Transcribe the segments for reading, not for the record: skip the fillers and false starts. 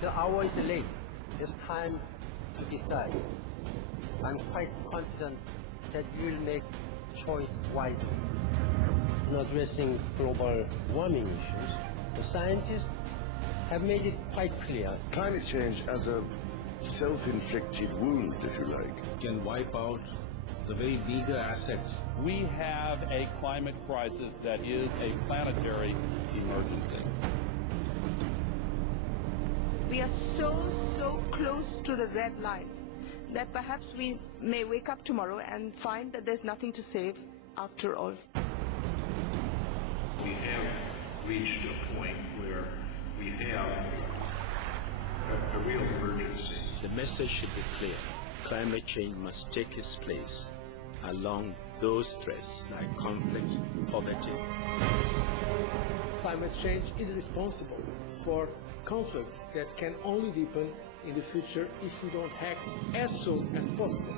The hour is late. It's time to decide. I'm quite confident that you will make choice wisely. In addressing global warming issues, the scientists have made it quite clear. Climate change as a self-inflicted wound, if you like, can wipe out the very meager assets. We have a climate crisis that is a planetary emergency. We are so close to the red line that perhaps we may wake up tomorrow and find that there's nothing to save after all. We have reached a point where we have a real emergency. The message should be clear. Climate change must take its place along those threats like conflict, poverty. Climate change is responsible for conflicts that can only deepen in the future if we don't act as soon as possible.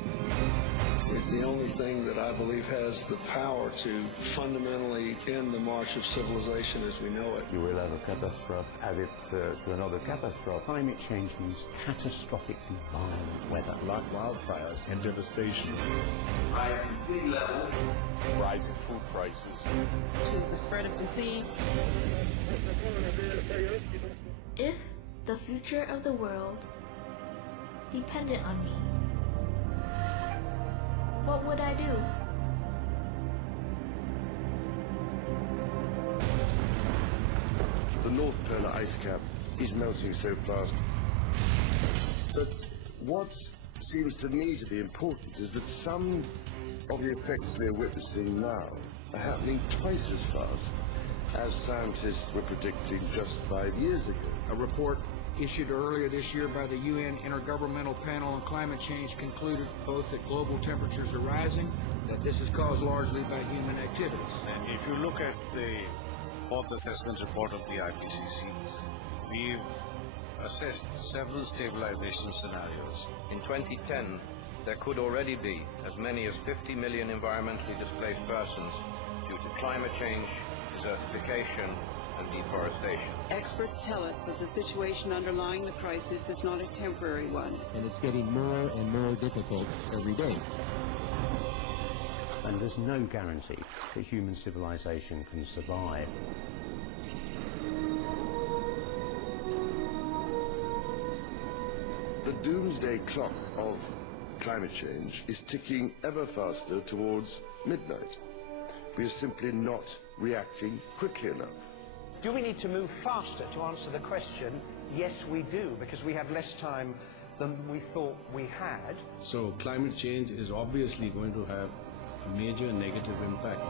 It's the only thing that I believe has the power to fundamentally end the march of civilization as we know it. You will have a catastrophe, add it to another catastrophe. Climate change means catastrophically violent weather. Like wildfires and devastation. Rising sea levels. Rising food prices. To the spread of disease. If the future of the world depended on me, what would I do? the North Polar ice cap is melting so fast. But what seems to me to be important is that some of the effects we're witnessing now are happening twice as fast as scientists were predicting just 5 years ago. A report issued earlier this year by the UN Intergovernmental Panel on Climate Change concluded both that global temperatures are rising, that this is caused largely by human activities. And if you look at the fourth assessment report of the IPCC, we've assessed several stabilization scenarios. In 2010, there could already be as many as 50 million environmentally displaced persons due to climate change, desertification, and deforestation. Experts tell us that the situation underlying the crisis is not a temporary one. And it's getting more and more difficult every day. And there's no guarantee that human civilization can survive. The doomsday clock of climate change is ticking ever faster towards midnight. We are simply not reacting quickly enough. Do we need to move faster to answer the question? Yes, we do, because we have less time than we thought we had. So climate change is obviously going to have a major negative impact.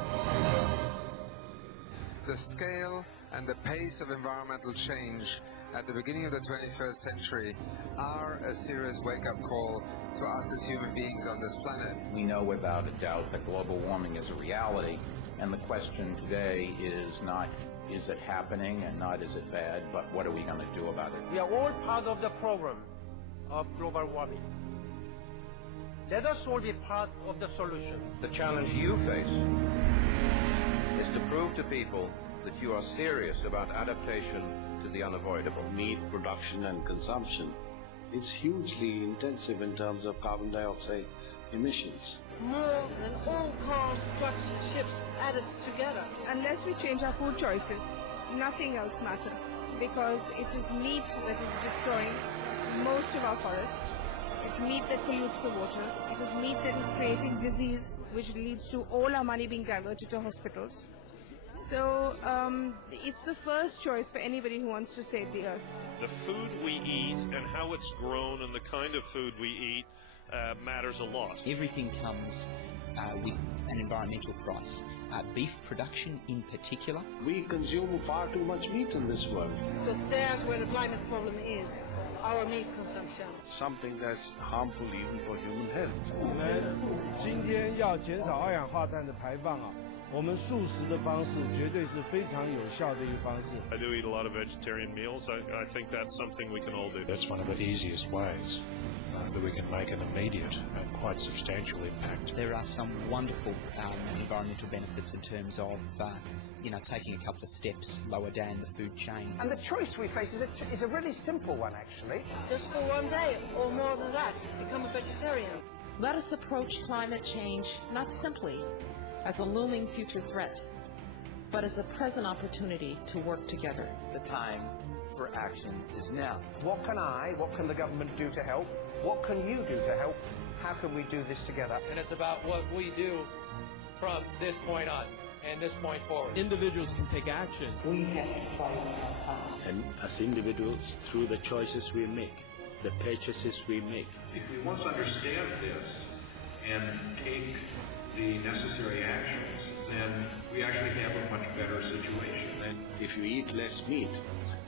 The scale and the pace of environmental change at the beginning of the 21st century are a serious wake-up call to us as human beings on this planet. We know without a doubt that global warming is a reality, and the question today is not is it happening and not is it bad, but what are we going to do about it? We are all part of the program of global warming. Let us all be part of the solution. The challenge you face is to prove to people that you are serious about adaptation to the unavoidable. Meat production and consumption is hugely intensive in terms of carbon dioxide emissions. More than all cars, trucks, and ships added together. Unless we change our food choices, nothing else matters, because it is meat that is destroying most of our forests. It's meat that pollutes the waters. It is meat that is creating disease, which leads to all our money being diverted to hospitals. So it's the first choice for anybody who wants to save the earth. The food we eat and how it's grown and the kind of food we eat matters a lot. Everything comes with an environmental price. Beef production in particular. We consume far too much meat in this world. The stairs where the climate problem is, our meat consumption. Something that's harmful even for human health. 我们今天要减少二氧化碳的排放啊，我们素食的方式绝对是非常有效的一个方式。I do eat a lot of vegetarian meals. I think that's something we can all do. That's one of the easiest ways that we can make an immediate and quite substantial impact. There are some wonderful environmental benefits in terms of taking a couple of steps lower down the food chain. And the choice we face is a really simple one, actually. Just for one day, or more than that, become a vegetarian. Let us approach climate change not simply as a looming future threat, but as a present opportunity to work together. The time for action is now. What can the government do to help? What can you do to help? How can we do this together? And it's about what we do from this point on and this point forward. Individuals can take action. We have to fight our power. And as individuals, through the choices we make, the purchases we make. If we once understand this and take the necessary actions, then we actually have a much better situation. And if you eat less meat,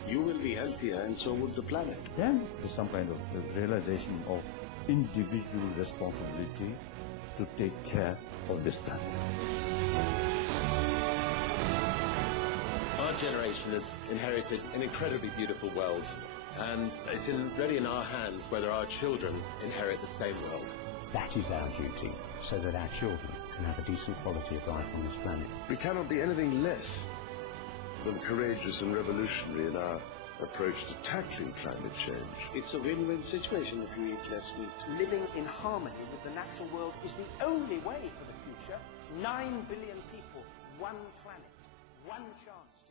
you will be healthier and so would the planet. Then there's some kind of realization of individual responsibility to take care of this planet. Our generation has inherited an incredibly beautiful world, and it's really in our hands whether our children inherit the same world. That is our duty, so that our children can have a decent quality of life on this planet. We cannot be anything less than courageous and revolutionary in our approach to tackling climate change. It's a win-win situation if you eat less meat. Living in harmony with the natural world is the only way for the future. 9 billion people, one planet, one chance.